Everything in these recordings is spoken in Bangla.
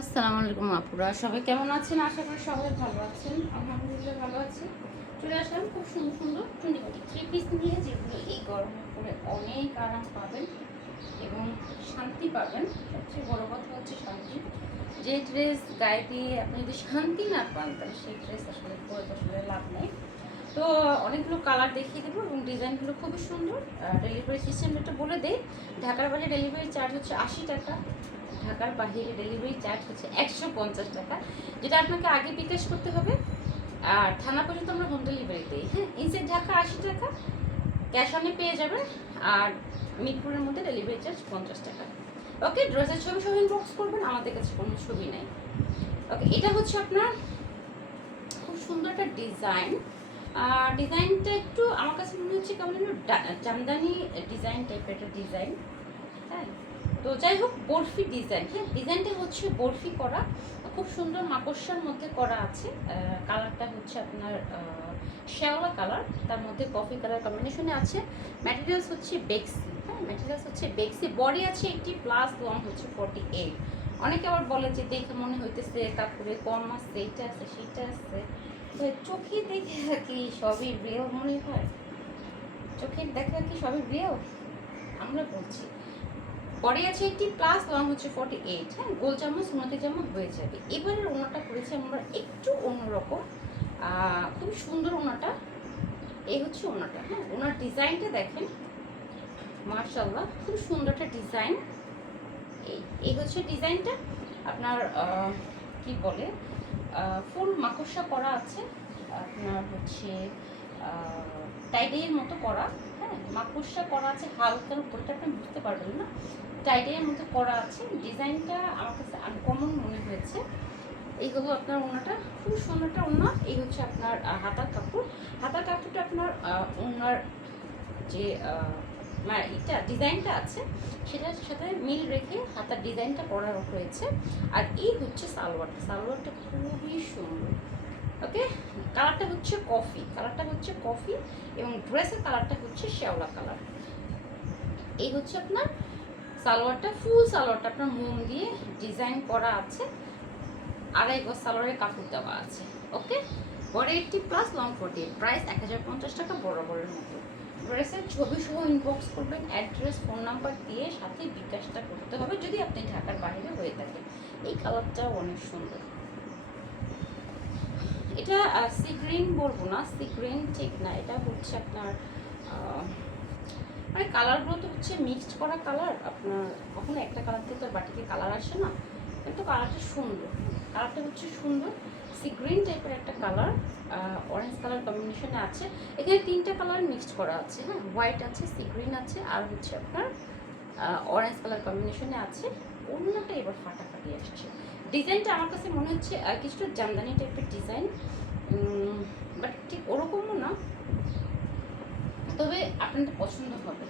আসসালামু আলাইকুম আপুরা, সবাই কেমন আছেন? আশা করি সবাই ভালো আছেন। আলহামদুলিল্লাহ ভালো আছি। চলে আসলাম খুব সুন্দর সুন্দর চুন্ডিকাটি থ্রি পিস নিয়ে, যেগুলো এই গরমের পরে অনেক আরাম পাবেন এবং শান্তি পাবেন। সবচেয়ে বড় কথা হচ্ছে শান্তি। যে ড্রেস গায়ে দিয়ে আপনি যদি শান্তি না পান, তাহলে সেই ড্রেস আসলে পরে আসলে লাভ নেই। তো অনেকগুলো কালার দেখিয়ে দেবো এবং ডিজাইনগুলো খুবই সুন্দর। ডেলিভারি সিস্টেমটা একটু বলে দেই। ঢাকার বাইরে ডেলিভারি চার্জ হচ্ছে আশি টাকা। ঢাকার বাইরে ডেলিভারি চার্জ হচ্ছে একশো পঞ্চাশ টাকা, যেটা আপনাকে আগে বিকাশ করতে হবে। আর থানা পর্যন্ত আমরা হোম ডেলিভারি দিই। হ্যাঁ ইনসাইড ঢাকা আশি টাকা ক্যাশ অনে পেয়ে যাবেন। আর মিরপুরের মধ্যে ডেলিভারি চার্জ পঞ্চাশ টাকা। ওকে ড্রেসের ছবি সহ ইনবক্স করবেন, আমাদের কাছে কোনো ছবি নেই। ওকে এটা হচ্ছে আপনার খুব সুন্দর একটা ডিজাইন ডিজাইনটা একটু আমার কাছে মনে হচ্ছে কেমন জামদানি ডিজাইন টাইপের একটা ডিজাইন হ্যাঁ তো যাই হোক, বরফি ডিজাইন হ্যাঁ ডিজাইনটা হচ্ছে বরফি করা। খুব সুন্দর মাকড়সার মধ্যে করা আছে। কালারটা হচ্ছে আপনার শ্যাওলা কালার তার মধ্যে কফি কালার কম্বিনেশনে আছে। ম্যাটেরিয়ালস হচ্ছে বেক্সি হ্যাঁ ম্যাটেরিয়ালস হচ্ছে বেক্সি বডি আছে একটি প্লাস লং হচ্ছে ফর্টি এইট অনেকে আবার বলে যে দেখে মনে হইতেছে কাপড়ে কম আছে এইটা আছে সেইটা আছে। চোখে দেখে কি সবই রিয়েল মনে হয়। চোখের দেখা কি সবই রিয়েল আমরা বলছি। পরে আছে একটি প্লাস লং হচ্ছে ফর্টি এইট হ্যাঁ? গোল চামচ, সোনাতে চামচ হয়ে যাবে। এবারের ওনাটা করেছি আমরা একটু অন্যরকম। খুব সুন্দর ওনাটা। এই হচ্ছে ওনাটা হ্যাঁ? ওনার ডিজাইনটা দেখেন। মার্শাল্লাহ খুব সুন্দর একটা ডিজাইন এই এই হচ্ছে ডিজাইনটা আপনার কি বলে? ফুল মাকড়সা করা আছে। আপনার হচ্ছে টাইডের মতো করা হ্যাঁ? মাকড়সা করা আছে হালকার উপরটা আপনি বুঝতে পারবেন না। টাইডের মতো করা আছে। ডিজাইনটা আমার কাছে আনকমন মনে হয়েছে। এই হলো আপনার ওনাটা। খুব সুন্দরটা ওনা এই হচ্ছে আপনার হাতার কাপড়। হাতার কাপড়টা আপনার ওনার যে মানে এটা ডিজাইনটা আছে, সেটার সাথে মিল রেখে হাতার ডিজাইনটা করা হয়েছে। আর এই হচ্ছে সালোয়ারটা সালোয়ারটা খুবই সুন্দর। ওকে? কালারটা হচ্ছে কফি। কালারটা হচ্ছে কফি এবং ড্রেসের কালারটা হচ্ছে শ্যাওলা কালার। এই হচ্ছে আপনার সালোয়ারটা, ফুল সালোয়ারটা আপনার মোম দিয়ে ডিজাইন করা আছে। আড়াই গজ সালোয়ারের কাপড় দেওয়া আছে, ওকে? বড় eighty plus long forty price এক হাজার পঞ্চাশ টাকা বরাবরের মতো। ড্রেসের ছবি সহ ইনবক্স করবেন অ্যাড্রেস ফোন নাম্বার দিয়ে সাথে বিকাশটা করতে হবে, যদি আপনি ঢাকার বাইরে হয়ে থাকেন। এই কালারটাও অনেক সুন্দর। এটা সি গ্রিন বলব না সি গ্রিন ঠিক না, এটা হচ্ছে আপনার মানে কালারগুলো তো হচ্ছে মিক্সড করা কালার আপনার কখনো একটা কালার থেকে আর বাটিতে কালার আসে না। কিন্তু কালারটা সুন্দর। কালারটা হচ্ছে সুন্দর। সি গ্রিন টাইপের একটা কালার অরেঞ্জ কালার কম্বিনেশনে আছে। এখানে তিনটা কালার মিক্সড করা আছে হ্যাঁ? হোয়াইট আছে সি গ্রিন আছে, আর হচ্ছে আপনার অরেঞ্জ কালার কম্বিনেশনে আছে। অন্যটা এবার ফাটাফাটি আসছে। ডিজাইনটা আমার কাছে মনে হচ্ছে কিছুটা জামদানি টাইপের ডিজাইন। বাট ঠিক ওরকমও না। তবে আপনাদের পছন্দ হবে।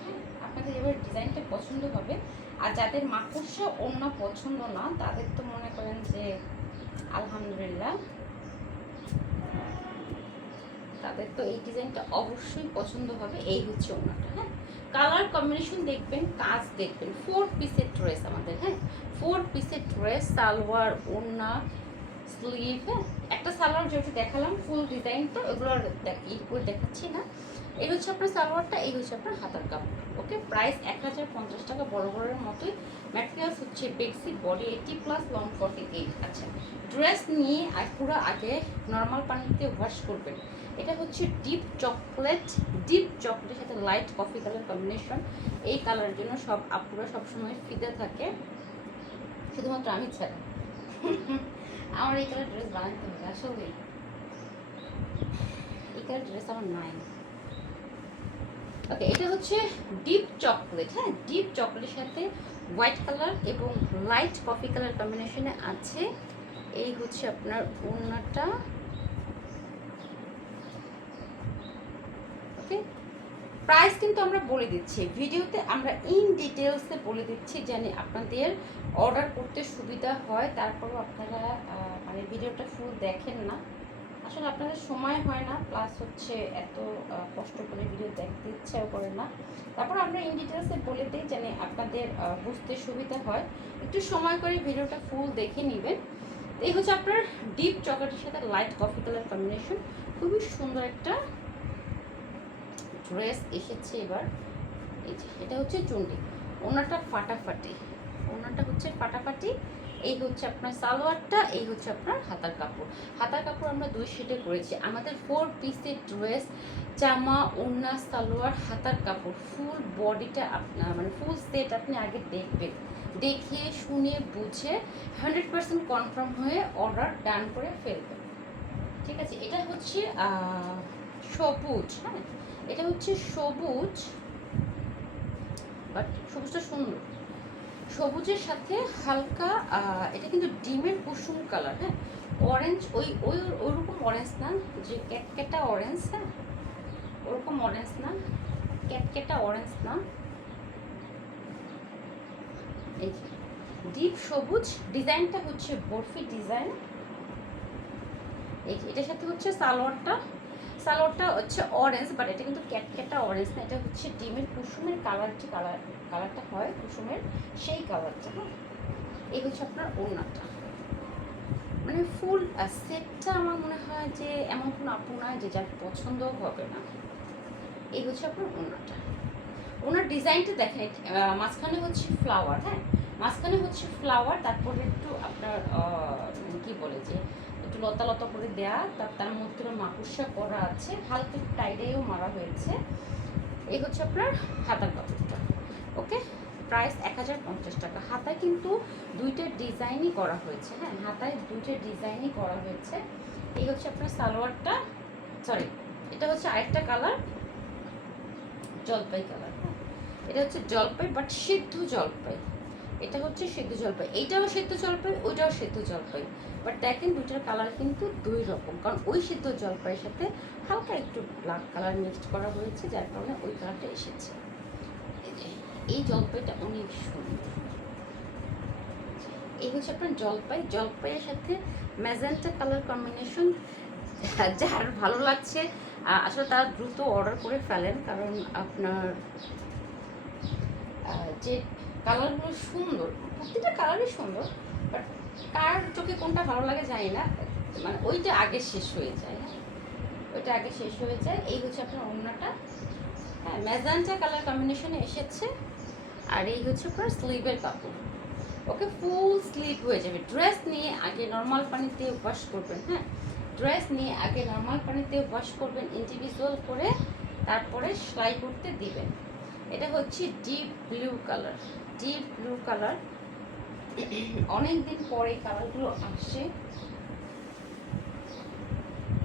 আপনাদের এবার ডিজাইনটা পছন্দ হবে। আর যাদের মাকড়সা অন্য পছন্দ না, তাদের তো মনে করেন যে আলহামদুলিল্লাহ। তাদের তো এই ডিজাইনটা অবশ্যই পছন্দ হবে। এই হচ্ছে ওনাটা হ্যাঁ? কালার কম্বিনেশন দেখবেন, কাজ দেখবেন। ফোর পিসের ড্রেস আমাদের হ্যাঁ? ফোর পিসের ড্রেস সালোয়ার, ওড়না স্লিভ হ্যাঁ? একটা সালোয়ার যেটা দেখালাম ফুল ডিজাইনটা করে দেখাচ্ছি না। এই হচ্ছে আপনার সালোয়ারটা, এই হচ্ছে আপনার হাতার কাপড়। ওকে প্রাইস এক হাজার পঞ্চাশ টাকা বড় বড়ের মতোই। ম্যাটেরিয়ালস হচ্ছে বেক্সি body eighty plus long forty eight আচ্ছা ড্রেস নিয়ে পুরো আগে নর্মাল পানিতে ওয়াশ করবেন। এটা হচ্ছে ডিপ চকলেট ডিপ চকলেটের সাথে লাইট কফি কালার কম্বিনেশন এই কালারের জন্য সব, আপুরা সবসময় ফিদে থাকে। শুধুমাত্র আমি ছাড়া। আমার এই কালার ড্রেস বানাতে হবে আসলে এই কালার ড্রেস আমার নাই। ওকে এটা হচ্ছে ডিপ চকলেট হ্যাঁ? ডিপ চকলেটের সাথে হোয়াইট কালার এবং লাইট কফি কালার কম্বিনেশনে আছে। এই হচ্ছে আপনার ওড়নাটা। ওকে প্রাইস কিন্তু আমরা বলে দিচ্ছি। ভিডিওতে আমরা ইন ডিটেলসে বলে দিচ্ছি যেন আপনাদের অর্ডার করতে সুবিধা হয়। তারপরও আপনারা মানে ভিডিওটা ফুল দেখেন না। আসলে আপনাদের সময় হয় না প্লাস হচ্ছে এত কষ্ট করে ভিডিও দেখতে ইচ্ছাও করে না। তারপর আমরা ইন ডিটেলসে বলে দিই যেন আপনাদের বুঝতে সুবিধা হয়। একটু সময় করে ভিডিওটা ফুল দেখে নেবেন। এই হচ্ছে আপনার ডিপ চকলেটের সাথে লাইট কফি কালার কম্বিনেশন খুবই সুন্দর একটা ড্রেস এসেছে এবার। এই যে, এটা হচ্ছে চুন্ডি। ওনাটা ফাটাফাটি। ওনাটা হচ্ছে ফাটাফাটি। এই হচ্ছে আপনার সালোয়ারটা, এই হচ্ছে আপনার হাতার কাপড়। হাতার কাপড় আমরা দুই শেডে করেছি। আমাদের ফোর পিসের ড্রেস জামা, ওড়না, সালোয়ার, হাতার কাপড় ফুল বডিটা আপনার মানে ফুল সেট আপনি আগে দেখবেন। দেখে, শুনে, বুঝে হান্ড্রেড পার্সেন্ট কনফার্ম হয়ে অর্ডার ডান করে ফেলবেন। ঠিক আছে? এটা হচ্ছে সবুজ হ্যাঁ? এটা হচ্ছে সবুজ বাট সবুজটা সুন্দর। সবুজের সাথে হালকা এটা কিন্তু ডিমের কুসুম কালার হ্যাঁ? অরেঞ্জ ওই ওই ওইরকম অরেঞ্জ না, যে ক্যাটকেটা অরেঞ্জ হ্যাঁ? ওরকম অরেঞ্জ না ক্যাটকেটা অরেঞ্জ না। ডিপ সবুজ, ডিজাইনটা হচ্ছে বরফি ডিজাইন। এটার সাথে হচ্ছে সালোয়ারটা। সালোয়ারটা হচ্ছে অরেঞ্জ বাট এটা কিন্তু ক্যাটকেটা অরেঞ্জ না, এটা হচ্ছে ডিমের কুসুমের কালার যে কালার কালারটা হয় কুসুমের, সেই কালারটা হ্যাঁ? এই হচ্ছে আপনার ওড়নাটা। মানে ফুল সেটটা আমার মনে হয় যে এমন কোনো আপু নয় যে যার পছন্দ হবে না। এই হচ্ছে আপনার ওড়নাটা। ওনার ডিজাইনটা দেখেন মাঝখানে হচ্ছে ফ্লাওয়ার হ্যাঁ? মাঝখানে হচ্ছে ফ্লাওয়ার, তারপরে একটু আপনার কি বলে যে, একটু লতা লতা করে দেয়া, তার তার মধ্যে মাকুসা করা আছে, হালকা টাইডেও মারা হয়েছে। এই হচ্ছে আপনার হাতার কাপড়টা ওকে? প্রাইস এক হাজার পঞ্চাশ টাকা। হাতায় কিন্তু দুইটা ডিজাইনই করা হয়েছে হ্যাঁ? হাতায় দুইটা ডিজাইনই করা হয়েছে। এই হচ্ছে আপনার সালোয়ারটা সরি এটা হচ্ছে আরেকটা কালার, জলপাই কালার। এটা হচ্ছে জলপাই বাট সিদ্ধ জলপাই। এটা হচ্ছে সিদ্ধ জলপাই। এইটাও সিদ্ধ জলপাই, ওইটাও সিদ্ধ জলপাই। বাট দেখেন দুইটার কালার কিন্তু দুই রকম। কারণ ওই সিদ্ধ জলপাইয়ের সাথে হালকা একটু ব্ল্যাক কালার মিক্সড করা হয়েছে, যার কারণে ওই কালারটা এসেছে। এই জলপাইটা অনেক সুন্দর। এই হচ্ছে আপনার জলপাই। জলপাইয়ের সাথে ম্যাজেন্টা কালার কম্বিনেশন, যার ভালো লাগছে আসলে তারা দ্রুত অর্ডার করে ফেলেন, কারণ আপনার যে কালারগুলো সুন্দর, প্রতিটা কালারই সুন্দর, বাট কার চোখে কোনটা ভালো লাগে জানি না মানে ওইটা আগে শেষ হয়ে যায় হ্যাঁ। ওইটা আগে শেষ হয়ে যায়। এই হচ্ছে আপনার ওড়নাটা। হ্যাঁ ম্যাজান্টা কালার কম্বিনেশনে এসেছে। আর এই হচ্ছে আপনার স্লিভের কাপড়। ওকে ফুল স্লিভ হয়ে যাবে। ড্রেস নিয়ে আগে নর্মাল পানিতে ওয়াশ করবেন হ্যাঁ? ড্রেস নিয়ে আগে নর্মাল পানিতে ওয়াশ করবেন ইন্ডিভিজুয়াল করে তারপরে সেলাই করতে দিবেন। এটা হচ্ছে deep blue colour deep blue colour অনেক দিন পরে কালারগুলো আসে।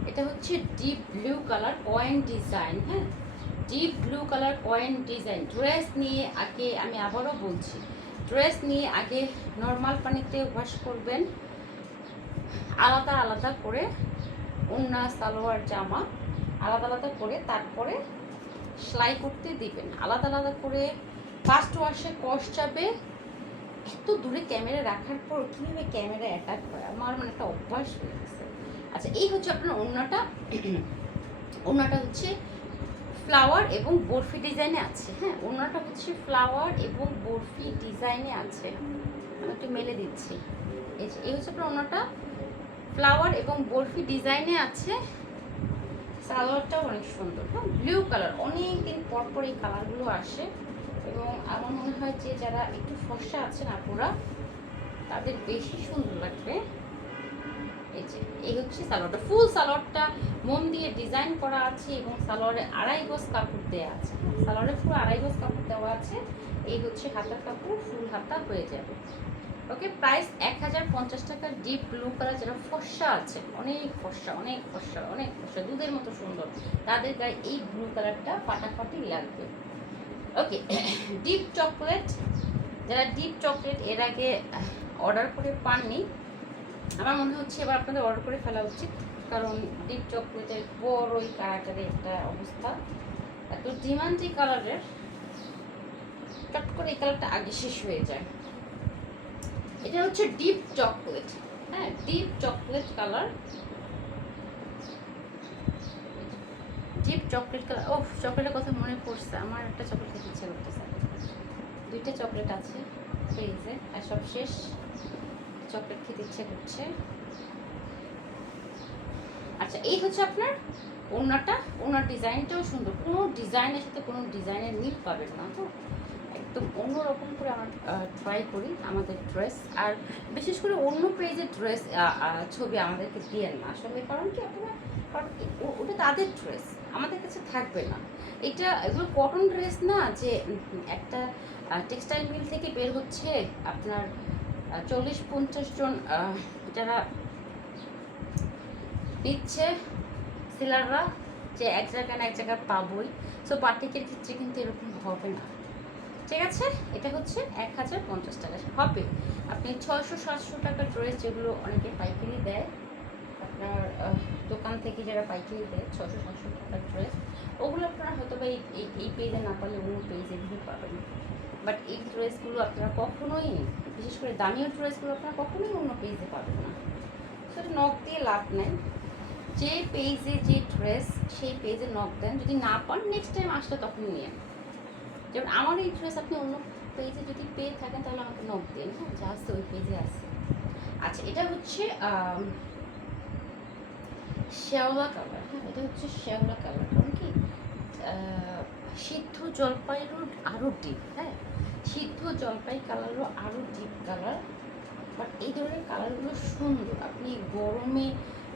এটা হচ্ছে deep blue colour point design হ্যাঁ? Deep blue colour point design dress নিয়ে আগে আমি আবারও বলছি ড্রেস নিয়ে আগে নর্মাল পানিতে ওয়াশ করবেন, আলাদা আলাদা করে ওড়না, সালোয়ার, জামা আলাদা আলাদা করে তারপরে সেলাই করতে দিবেন। আলাদা আলাদা করে ফার্স্ট ওয়াশে কষ যাবে। এত দূরে ক্যামেরা রাখার পর কীভাবে ক্যামেরা অ্যাটাক হয়? আমার মানে একটা অভ্যাস হয়ে গেছে। আচ্ছা এই হচ্ছে আপনার ওড়নাটা। ওড়নাটা হচ্ছে ফ্লাওয়ার এবং বরফি ডিজাইনে আছে। হ্যাঁ ওড়নাটা হচ্ছে ফ্লাওয়ার এবং বরফি ডিজাইনে আছে। আমি একটু মেলে দিচ্ছি। এই হচ্ছে আপনার ওড়নাটা ফ্লাওয়ার এবং বরফি ডিজাইনে আছে। সালোয়ারটাও অনেক সুন্দর। হ্যাঁ ব্লু কালার অনেক দিন পর পর এই কালারগুলো আসে। এবং আমার মনে হয় যে যারা একটু ফর্সা আছেন আপুরা, তাদের বেশি সুন্দর লাগবে। এই যে, এই হচ্ছে সালোয়ারটা। ফুল সালোয়ারটা মোম দিয়ে ডিজাইন করা আছে এবং সালোয়ারে আড়াই গজ কাপড় দেওয়া আছে। সালোয়ারে পুরো আড়াই গজ কাপড় দেওয়া আছে। এই হচ্ছে হাতার কাপড়, ফুল হাতা হয়ে যাবে। ওকে প্রাইস এক হাজার পঞ্চাশ টাকা ডিপ ব্লু কালার যেটা ফর্সা আছে। অনেক ফর্সা অনেক ফর্সা অনেক ফর্সা, দুধের মতো সুন্দর। তাদের গায়ে এই ব্লু কালারটা ফাটাফাটি লাগবে। ওকে ডিপ চকলেট যারা ডিপ চকলেট এর আগে অর্ডার করে পাননি আমার মনে হচ্ছে এবার আপনাদের অর্ডার করে ফেলা উচিত, কারণ ডিপ চকলেটের বড়ই কালারটার একটা অবস্থা। এত ডিমান্ড ডিমান্ডি কালারের চট করে এই কালারটা আগে শেষ হয়ে যায়। এটা হচ্ছে ডিপ চকলেট হ্যাঁ deep chocolate colour deep chocolate colour ও চকলেটের কথা মনে পড়ছে, আমার একটা চকলেট খেতে ইচ্ছে করতেছে। দুইটা চকলেট আছে ফ্রিজে আর সব শেষ। চকলেট খেতে ইচ্ছে করছে। আচ্ছা এই হচ্ছে আপনার ওনাটা ওনার ডিজাইনটাও সুন্দর। কোনো ডিজাইনের সাথে কোনো ডিজাইনের মিল পাবেন না তো। একদম অন্যরকম করে আমরা ট্রাই করি আমাদের ড্রেস আর বিশেষ করে অন্য পেজের ড্রেস ছবি আমাদেরকে দিয়েন না। আসলে কারণ কি আপনারা, কারণ ওটা তাদের ড্রেস আমাদের কাছে থাকবে না। এটা এগুলো কটন ড্রেস না যে একটা টেক্সটাইল মিল থেকে বের হচ্ছে আপনার চল্লিশ পঞ্চাশ জন যারা নিচ্ছে সেলাররা যে এক জায়গায় না এক জায়গায় পাবোই। সো বাটিকের ক্ষেত্রে কিন্তু এরকম হবে না। ঠিক আছে? এটা হচ্ছে এক হাজার পঞ্চাশ টাকা। হবে। আপনি ছয়শো, সাতশো টাকার ড্রেস যেগুলো অনেকে পাইকারি দেয়, আপনার দোকান থেকে যারা পাইকারি দেয় ছশো সাতশো টাকার ড্রেস ওগুলো আপনারা হয়তো বা এই- এই পেজে না পারলে অন্য পেজে গিয়ে পাবেন। বাট এই ড্রেসগুলো আপনারা কখনোই, বিশেষ করে দামিও ড্রেসগুলো আপনারা কখনোই অন্য পেজে পাবেন না। সেটা নখ দিয়ে লাভ নেই। যে পেজে যে ড্রেস সেই পেজে নখ দেন। যদি না পান নেক্সট টাইম আসলে তখন নিয়ে যেমন আমার এই ড্রেস আপনি অন্য পেজে যদি পেয়ে থাকেন, তাহলে আমাকে নখ দিন। হ্যাঁ জাস্ট ওই পেজে আছে। আচ্ছা এটা হচ্ছে শ্যাওলা কালার। হ্যাঁ এটা হচ্ছে শ্যাওলা কালার। কারণ কি? সিদ্ধ জলপাইয়েরও আরও ডিপ হ্যাঁ? সিদ্ধ জলপাই কালারও আরও ডিপ কালার বাট এই ধরনের কালারগুলো সুন্দর। আপনি গরমে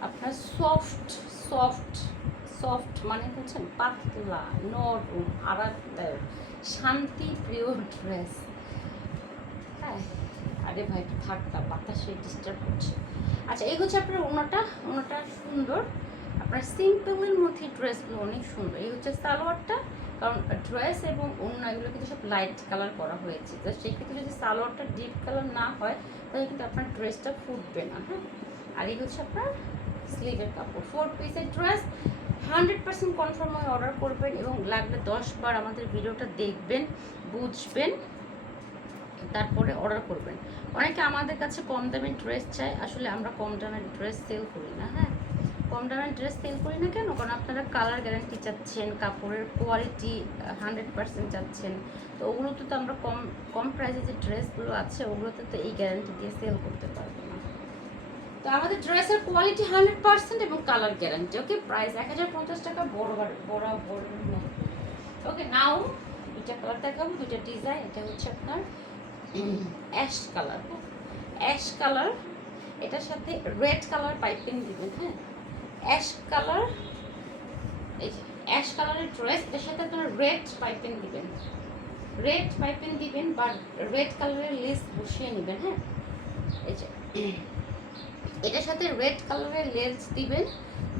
আপনার সফট সফট সফট মানে হচ্ছেন পাতলা, নরম, আরামদায়ক, শান্তি প্রিয় ড্রেস হ্যাঁ আরে ভাই, একটু থাক না বাতাসে ডিস্টার্ব করছে। আচ্ছা এই হচ্ছে আপনার ওনাটা ওনাটা সুন্দর। আপনার সিম্পলের মধ্যে ড্রেসগুলো অনেক সুন্দর। এই হচ্ছে সালোয়ারটা কারণ ড্রেস এবং অন্য এগুলো কিন্তু সব লাইট কালার করা হয়েছে। তো সেই ক্ষেত্রে যদি সালোয়ারটা ডিপ কালার না হয়, তাহলে কিন্তু আপনার ড্রেসটা ফুটবে না হ্যাঁ? আর এই হচ্ছে আপনার স্লিভের কাপড়। ফোর পিসের ড্রেস হান্ড্রেড পার্সেন্ট কনফার্ম হয়ে অর্ডার করবেন এবং লাগলে দশ বার আমাদের ভিডিওটা দেখবেন, বুঝবেন, তারপরে অর্ডার করবেন। অনেকে আমাদের কাছে কম দামের ড্রেস চায়, আসলে আমরা কম দামের ড্রেস সেল করি না হ্যাঁ? কম দামের ড্রেস সেল করি না কেন? কারণ আপনারা কালার গ্যারান্টি চাচ্ছেন, কাপড়ের কোয়ালিটি হান্ড্রেড পার্সেন্ট চাচ্ছেন। তো ওগুলোতে তো আমরা কম কম প্রাইসে যে ড্রেসগুলো আছে, ওগুলোতে তো এই গ্যারান্টি দিয়ে সেল করতে পারব না। তো আমাদের ড্রেসের কোয়ালিটি হান্ড্রেড পার্সেন্ট এবং কালার গ্যারান্টি ওকে প্রাইস এক হাজার পঞ্চাশ টাকা, বড় বড় বড় ওকে নাও দুইটা কালার দেখাবো, দুইটা ডিজাইন এটা হচ্ছে আপনার অ্যাশ কালার অ্যাশ কালার এটার সাথে রেড কালার পাইপিং দিবেন হ্যাঁ? অ্যাশ কালার, এই যে, অ্যাশ কালারের ড্রেস, এটার সাথে আপনারা রেড পাইপিং দিবেন। রেড পাইপিং দিবেন বা রেড কালারের লেস বসিয়ে নেবেন হ্যাঁ? এই যে, এটার সাথে রেড কালারের লেস দিবেন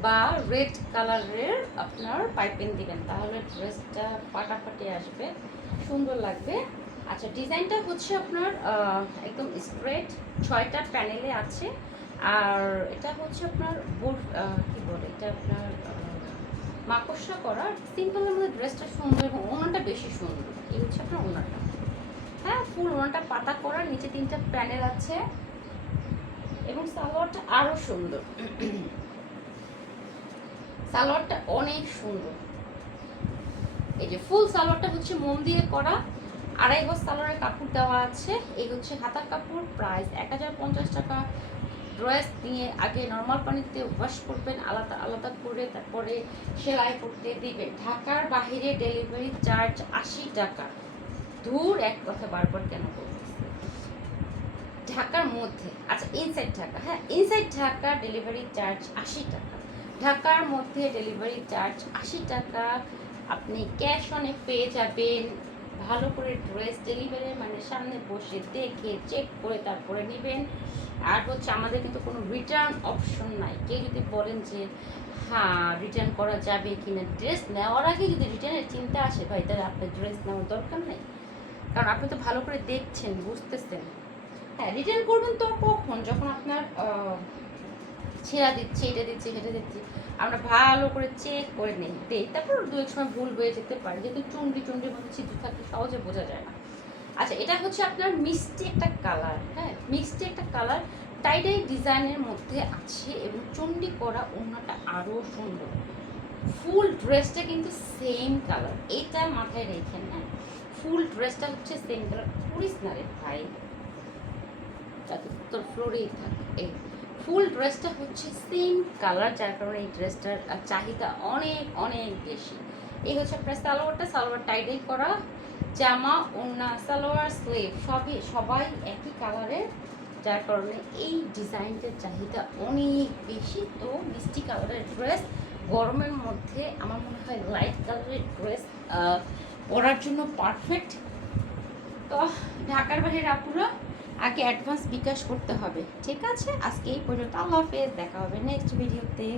বা রেড কালারের আপনার পাইপিং দিবেন, তাহলে ড্রেসটা ফাটাফাটি আসবে, সুন্দর লাগবে। আচ্ছা ডিজাইনটা হচ্ছে আপনার একদম স্ট্রেট ছয়টা প্যানেলে আছে। আর এটা হচ্ছে আপনার কি বলে এটা আপনার আহ, মাকড়সা করা। সিম্পলের মধ্যে ড্রেসটা সুন্দর এবং ওনাটা বেশি সুন্দর। এই হচ্ছে আপনার ওনাটা। হ্যাঁ ফুল ওনাটা পাতা করা নিচে তিনটা প্যানেল আছে এবং সালোয়ারটা আরও সুন্দর। সালোয়ারটা অনেক সুন্দর। এই যে ফুল সালোয়ারটা হচ্ছে মোম দিয়ে করা। আড়াই গজ সালোয়ারের কাপড় দেওয়া আছে। এই হচ্ছে হাতার কাপড় প্রাইস এক হাজার পঞ্চাশ টাকা। ড্রেস নিয়ে আগে নর্মাল পানিতে ওয়াশ করবেন, আলাদা আলাদা করে তারপরে সেলাই করতে দিবেন। ঢাকার বাইরে ডেলিভারি চার্জ আশি টাকা। দূর এক কথা বারবার কেন বলতেছি? ঢাকার মধ্যে আচ্ছা ইনসাইড ঢাকা হ্যাঁ ইনসাইড ঢাকা ডেলিভারি চার্জ আশি টাকা। ঢাকার মধ্যে ডেলিভারি চার্জ আশি টাকা, আপনি ক্যাশ অনে পেয়ে যাবেন। ভালো করে ড্রেস ডেলিভারি মানে সামনে বসে দেখে চেক করে তারপরে নেবেন। আর হচ্ছে আমাদের কিন্তু কোনো রিটার্ন অপশন নাই। কেউ যদি বলেন যে হ্যাঁ রিটার্ন করা যাবে কিনা? ড্রেস নেওয়ার আগে যদি রিটার্নের চিন্তা আসে, ভাই, তাহলে আপনার ড্রেস নেওয়ার দরকার নেই। কারণ আপনি তো ভালো করে দেখছেন, বুঝতেছেন। হ্যাঁ রিটার্ন করবেন তো কখন? যখন আপনার ছেঁড়া দিচ্ছে, এটা দিচ্ছে, সেটা দিচ্ছে। আমরা ভালো করে চেক করে নেই। দেই। তারপর দু এক সময় ভুল হয়ে যেতে পারে। যেহেতু চুন্ডি চুনরির মধ্যে ছিদ্র থাকলে সহজে বোঝা যায় না। আচ্ছা এটা হচ্ছে আপনার মিষ্টি একটা কালার হ্যাঁ? মিষ্টি একটা কালার টাইডাই ডিজাইনের মধ্যে আছে এবং চন্ডি করা অন্যটা আরও সুন্দর। ফুল ড্রেসটা কিন্তু সেম কালার এটা মাথায় রেখে না ফুল ড্রেসটা হচ্ছে সেম কালার পড়িস না রে ভাই। তোর ফ্লোরেই থাকে। এই। ফুল ড্রেসটা হচ্ছে সেম কালার, যার কারণে এই ড্রেসটার চাহিদা অনেক অনেক বেশি। এই হচ্ছে আপনার সালোয়ারটা, সালোয়ার টাইটেল করা, জামা, ওড়না, সালোয়ার স্লিভ সবই, সবাই একই কালারের, যার কারণে এই ডিজাইনটার চাহিদা অনেক বেশি। তো মিষ্টি কালারের ড্রেস, গরমের মধ্যে আমার মনে হয় লাইট কালারের ড্রেস পরার জন্য পারফেক্ট। তো ঢাকার বাইরের আপুরা আগে অ্যাডভান্স বিকাশ করতে হবে। ঠিক আছে? আজকে এই পর্যন্ত। আল্লাহ হাফেজ। দেখা হবে নেক্সট ভিডিওতে